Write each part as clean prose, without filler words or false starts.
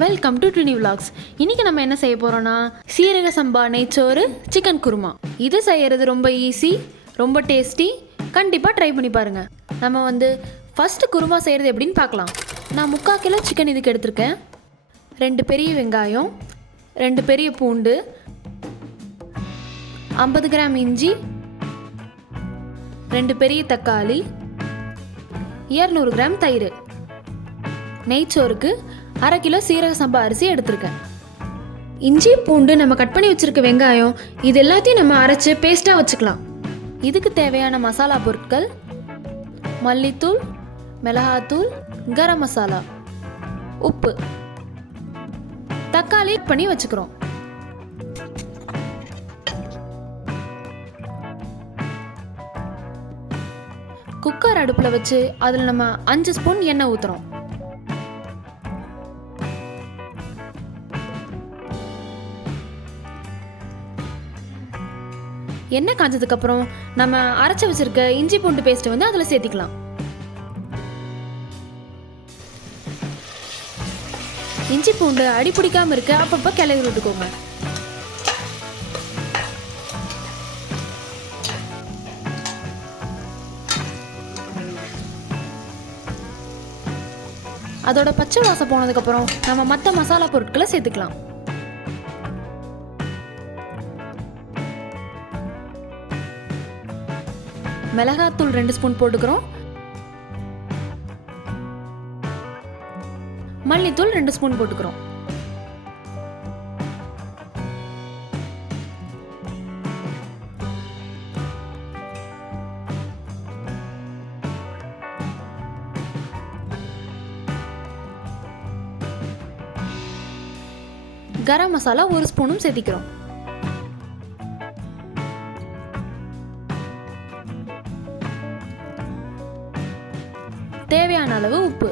Welcome to ட்வினி vlogs. இன்றைக்கி நம்ம என்ன செய்ய போகிறோன்னா சீரக சம்பா நெய்ச்சோறு சிக்கன் குருமா. இது செய்கிறது ரொம்ப ஈஸி, ரொம்ப டேஸ்டி. கண்டிப்பாக ட்ரை பண்ணி பாருங்கள். நம்ம ஃபஸ்ட்டு குருமா செய்கிறது எப்படின்னு பார்க்கலாம். நான் 3/4 கிலோ சிக்கன் இதுக்கு எடுத்திருக்கேன். 2 பெரிய வெங்காயம், 2 பெரிய பூண்டு, 50 கிராம் இஞ்சி, 2 பெரிய தக்காளி, 200 கிராம் தயிர். நெய்ச்சோறுக்கு 1/2 கிலோ சீரக சம்பா அரிசி எடுத்திருக்கேன். இஞ்சி பூண்டு நம்ம கட் பண்ணி வச்சுருக்க வெங்காயம் இது எல்லாத்தையும் நம்ம அரைச்சி பேஸ்ட்டாக வச்சுக்கலாம். இதுக்கு தேவையான மசாலா பொருட்கள்: மல்லித்தூள், மிளகாத்தூள், கரம் மசாலா, உப்பு, தக்காளி பண்ணி வச்சுக்கிறோம். குக்கர் அடுப்பில் வச்சு அதில் நம்ம 5 ஸ்பூன் எண்ணெய் ஊற்றுறோம். எண்ணெய் காஞ்சதுக்கப்புறம் நம்ம அரைச்சி வச்சிருக்க இஞ்சி பூண்டு பேஸ்ட்டை அதில் சேர்த்திக்கலாம். இஞ்சி பூண்டு அடி பிடிக்காமல் இருக்க அப்பப்போ கிளறி விட்டுக்கோங்க. அதோட பச்சை வாசம் போனதுக்கப்புறம் நம்ம மற்ற மசாலா பொருட்களை சேர்த்துக்கலாம். மிளகாத்தூள் 2 ஸ்பூன் போட்டுக்கிறோம். மல்லித்தூள் 2 ஸ்பூன் போட்டுக்கிறோம். கரம் மசாலா 1 ஸ்பூனும் சேர்த்திக்கிறோம். தேவையான அளவு உப்பு.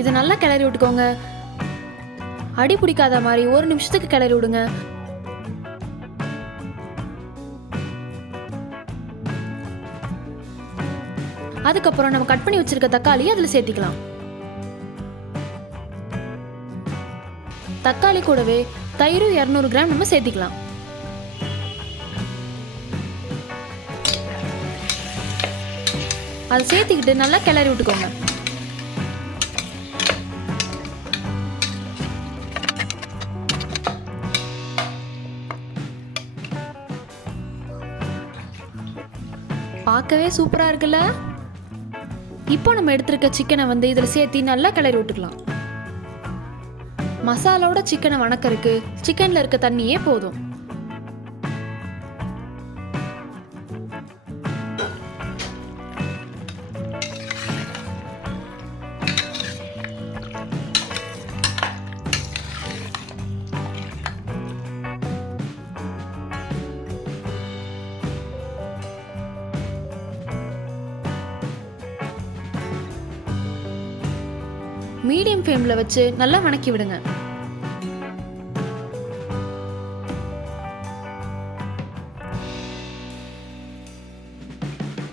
இது நல்லா கிளறி விட்டுக்கோங்க. அடி பிடிக்காத மாதிரி 1 நிமிஷத்துக்கு கிளறி விடுங்க. அதுக்கப்புறம் நம்ம கட் பண்ணி வச்சிருக்க தக்காளி அதில் சேர்த்திக்கலாம். தக்காளி கூடவே தயிர் 200 கிராம் நம்ம சேர்த்திக்கலாம். அதை சேர்த்துக்கிட்டு நல்லா கிளறி விட்டுக்கோங்க. பார்க்கவே சூப்பராக இருக்குல்ல? இப்போ நம்ம எடுத்திருக்க சிக்கனை இதில் சேர்த்து நல்லா கிளறி விட்டுக்கலாம். மசாலாவோட சிக்கனை வணக்கறதுக்கு சிக்கனில் இருக்க தண்ணியே போதும். மீடியம் ஃப்ளேமில் வச்சு நல்லா வணக்கி விடுங்க.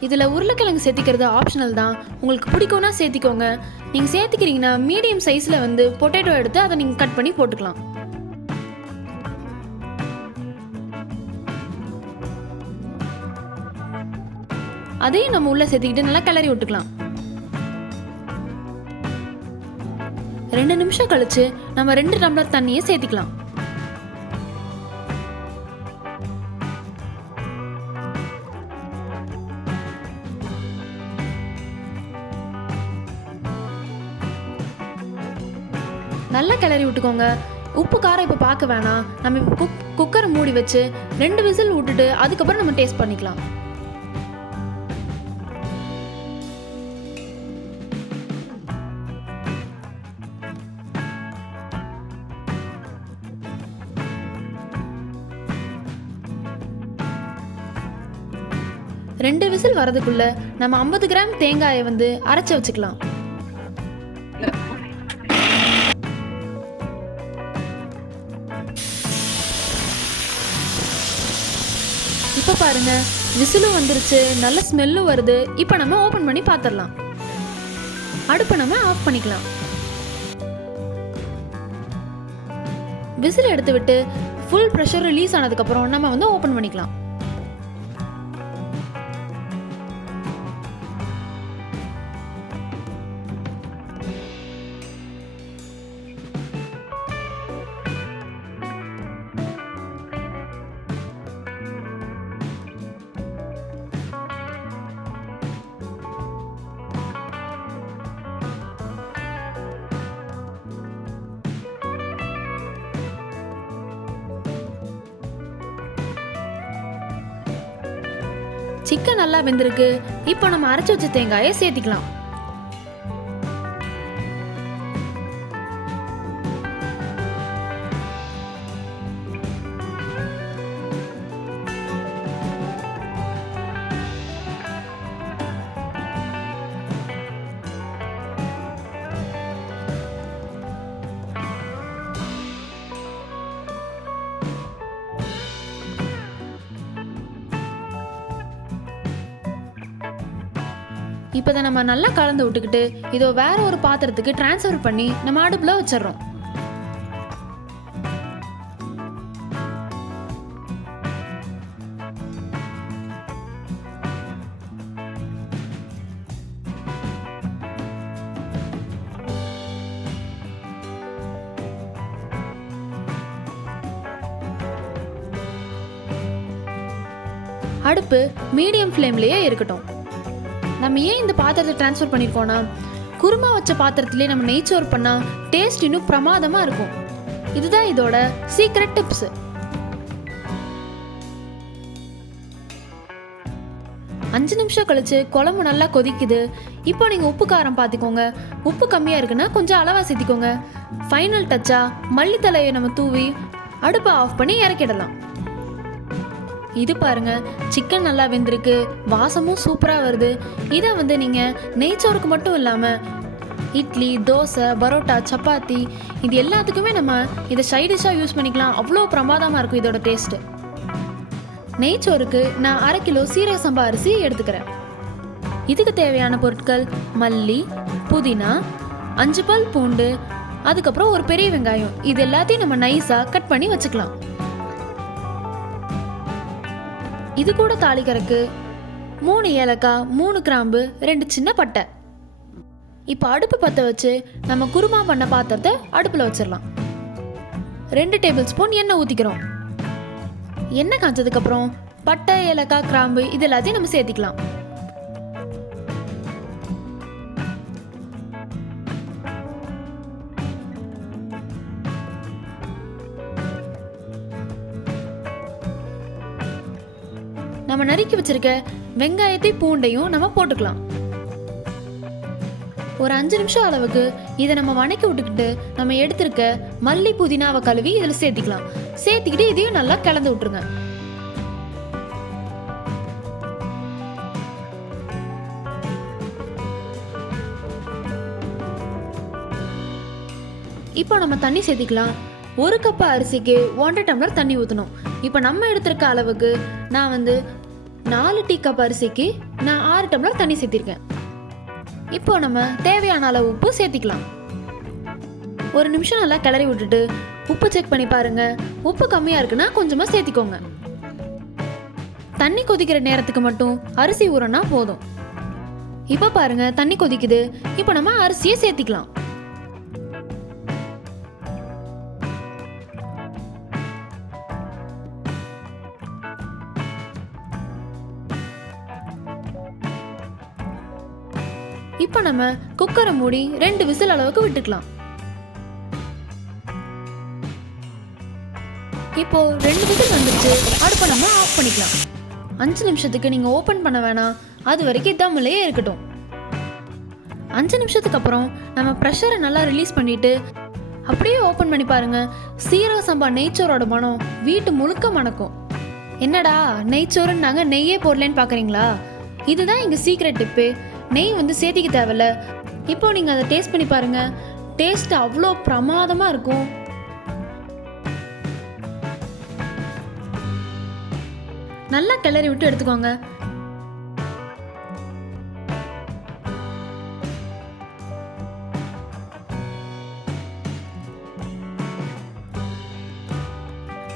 இதில் உருளைக்கிழங்கு சேர்த்திக்கிறது ஆப்ஷனல் தான். உங்களுக்கு பிடிக்கும்னா சேர்த்திக்கோங்க. நீங்கள் சேர்த்திக்கிறீங்கன்னா மீடியம் சைஸில் பொட்டேட்டோ எடுத்து அதை நீங்கள் கட் பண்ணி போட்டுக்கலாம். அதையும் நம்ம உள்ளே சேர்த்திக்கிட்டு நல்லா கிளறி விட்டுக்கலாம். 2 நிமிஷம் கழிச்சு நம்ம 2 டம்ளர் தண்ணியை சேர்த்திக்கலாம். நல்லா கிளறி விட்டுக்கோங்க. உப்பு காரம் இப்போ பார்க்க வேணாம். நம்ம இப்போ குக்கரை மூடி வச்சு 2 விசில் விட்டுட்டு அதுக்கப்புறம் நம்ம டேஸ்ட் பண்ணிக்கலாம். ரெண்டு விசில் வரதுக்குள்ள நம்ம 50 கிராம் தேங்காயை அரைச்சி வச்சுக்கலாம். இப்போ பாருங்க, விசிலும் வந்துருச்சு, நல்ல ஸ்மெல்லும் வருது. இப்போ நம்ம ஓப்பன் பண்ணி பார்த்துடலாம். அடுப்பை நம்ம ஆஃப் பண்ணிக்கலாம். விசில் எடுத்து விட்டு ஃபுல் ப்ரெஷர் ரிலீஸ் ஆனதுக்கப்புறம் நம்ம வந்து ஓப்பன் பண்ணிக்கலாம். சிக்கன் நல்லா வெந்திருக்கு. இப்போ நம்ம அரைச்சி வச்ச தேங்காயை சேர்த்திக்கலாம். இப்போ இதை நம்ம நல்லா கலந்து விட்டுக்கிட்டு இதோ வேற ஒரு பாத்திரத்துக்கு டிரான்ஸ்ஃபர் பண்ணி நம்ம அடுப்பில் வச்சிடறோம். அடுப்பு மீடியம் ஃப்ளேம்லேயே இருக்கட்டும். நம்ம ஏன் இந்த பாத்திரத்தை ட்ரான்ஸ்ஃபர் பண்ணியிருக்கோன்னா, குருமா வச்ச பாத்திரத்திலே நம்ம நெய்ச்சோறு பண்ணால் டேஸ்ட் இன்னும் பிரமாதமாக இருக்கும். இதுதான் இதோட சீக்ரெட் டிப்ஸ். அஞ்சு நிமிஷம் கழிச்சு குழம்பு நல்லா கொதிக்குது. இப்போ நீங்கள் உப்பு காரம் பார்த்துக்கோங்க. உப்பு கம்மியாக இருக்குன்னா கொஞ்சம் அளவாக சேர்த்திக்கோங்க. ஃபைனல் டச்சாக மல்லித்தலையை நம்ம தூவி அடுப்பை ஆஃப் பண்ணி இறக்கிடலாம். இது பாருங்க, சிக்கன் நல்லா வெந்திருக்கு, வாசமும் சூப்பராக வருது. இதை வந்து நீங்கள் நெய்ச்சோறுக்கு மட்டும் இல்லாமல் இட்லி, தோசை, பரோட்டா, சப்பாத்தி இது எல்லாத்துக்குமே நம்ம இதை சைட் டிஷ்ஷாக யூஸ் பண்ணிக்கலாம். அவ்வளோ பிரமாதமாக இருக்கும் இதோட டேஸ்ட்டு. நெய்ச்சோறுக்கு நான் 1/2 கிலோ சீரக சம்பா அரிசி எடுத்துக்கிறேன். இதுக்கு தேவையான பொருட்கள் மல்லி, புதினா, 5 பல் பூண்டு, அதுக்கப்புறம் ஒரு பெரிய வெங்காயம். இது எல்லாத்தையும் நம்ம நைஸாக கட் பண்ணி வச்சுக்கலாம். இது கூட தாளிக்கிறதுக்கு 3 ஏலக்காய், 3 கிராம்பு, 2 சின்ன பட்டை. இப்போ அடுப்பு பற்ற வச்சு நம்ம குருமா பண்ண பாத்திரத்தை அடுப்பில் வச்சிடலாம். 2 டேபிள் ஸ்பூன் எண்ணெய் ஊற்றிக்கிறோம். எண்ணெய் காய்ச்சதுக்கப்புறம் பட்டை, ஏலக்காய், கிராம்பு இது எல்லாத்தையும் நம்ம சேர்த்திக்கலாம். நம்ம நறுக்கி வச்சிருக்க வெங்காயத்தை, பூண்டையும் நம்ம போட்டுக்கலாம். ஒரு 5 நிமிஷம் அளவுக்கு இதை நம்ம வணக்கி விட்டுக்கிட்டு நம்ம எடுத்திருக்க மல்லி, புதினாவை கழுவி இதில் சேர்த்திக்கலாம். சேர்த்திக்கிட்டு இதையும் நல்லா கலந்து விட்டுருங்க. இப்போ நம்ம தண்ணி சேர்த்திக்கலாம். 1 கப் அரிசிக்கு 1.5 டம்ளர் தண்ணி ஊற்றணும். இப்போ நம்ம எடுத்திருக்க அளவுக்கு நான் வந்து 4 டீ கப் அரிசிக்கு நான் 6 டம்ளர் தண்ணி சேர்த்திருக்கேன். இப்போ நம்ம தேவையான அளவு உப்பு சேர்த்திக்கலாம். 1 நிமிஷம் நல்லா கிளறி விட்டுட்டு உப்பு செக் பண்ணி பாருங்க. உப்பு கம்மியாக இருக்குன்னா கொஞ்சமாக சேர்த்திக்கோங்க. தண்ணி கொதிக்கிற நேரத்துக்கு மட்டும் அரிசி ஊறனா போதும். இப்போ பாருங்க, தண்ணி கொதிக்குது. இப்போ நம்ம அரிசியை சேர்த்திக்கலாம். இப்போ நம்ம குக்கரை மூடி 2 விசில் அளவுக்கு விட்டுக்கலாம். இப்போ 2 விசில் வந்துச்சு. அடுப்பை நம்ம ஆஃப் பண்ணிக்கலாம். 5 நிமிஷத்துக்கு நீங்க ஓபன் பண்ண வேணாம். அது வரைக்கும் தம்மிலே இருக்கட்டும். 5 நிமிஷத்துக்கு அப்புறம் நம்ம ப்ரெஷரை நல்லா ரிலீஸ் பண்ணிட்டு அப்படியே ஓபன் பண்ணி பாருங்க. சீரக சம்பா நெய்ச்சோரோட மனம் வீட்டு முழுக்க மணக்கும். என்னடா நெய்ச்சோறுன்னு நாங்கள் நெய்யே போடலன்னு பார்க்குறீங்களா? இதுதான் எங்கள் சீக்ரெட் டிப்பு. நெய் வந்து சேர்த்திக்க தேவையில்ல. இப்போ நீங்கள் அதை டேஸ்ட் பண்ணி பாருங்க. டேஸ்ட் அவ்வளோ பிரமாதமாக இருக்கும். நல்லா கிளறி விட்டு எடுத்துக்கோங்க.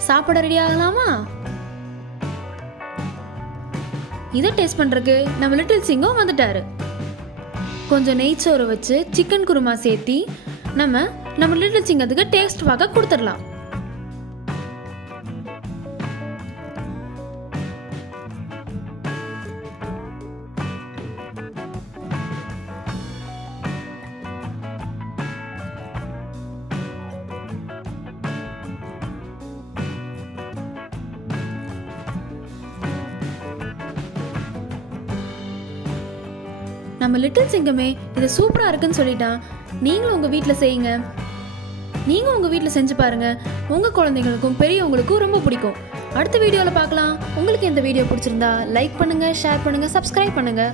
சாப்பிட ரெடி ஆகலாமா? இதை டேஸ்ட் பண்றதுக்கு நம்ம லிட்டில் சிங்கம் வந்துட்டாரு. கொஞ்சம் நெய்ச்சோறு வச்சு சிக்கன் குருமா சேர்த்தி நம்ம லிட்டில் சிங்கத்துக்கு டேஸ்ட் பார்க்க கொடுத்துடலாம். நம்ம லிட்டில் சிங்கமே இது சூப்பராக இருக்குன்னு சொல்லிட்டான். நீங்களும் உங்கள் வீட்டில் செய்யுங்க. நீங்கள் உங்கள் வீட்டில் செஞ்சு பாருங்கள். உங்கள் குழந்தைங்களுக்கும் பெரியவங்களுக்கும் ரொம்ப பிடிக்கும். அடுத்த வீடியோவில் பார்க்கலாம். உங்களுக்கு இந்த வீடியோ பிடிச்சிருந்தா லைக் பண்ணுங்கள், ஷேர் பண்ணுங்கள், சப்ஸ்கிரைப் பண்ணுங்கள்.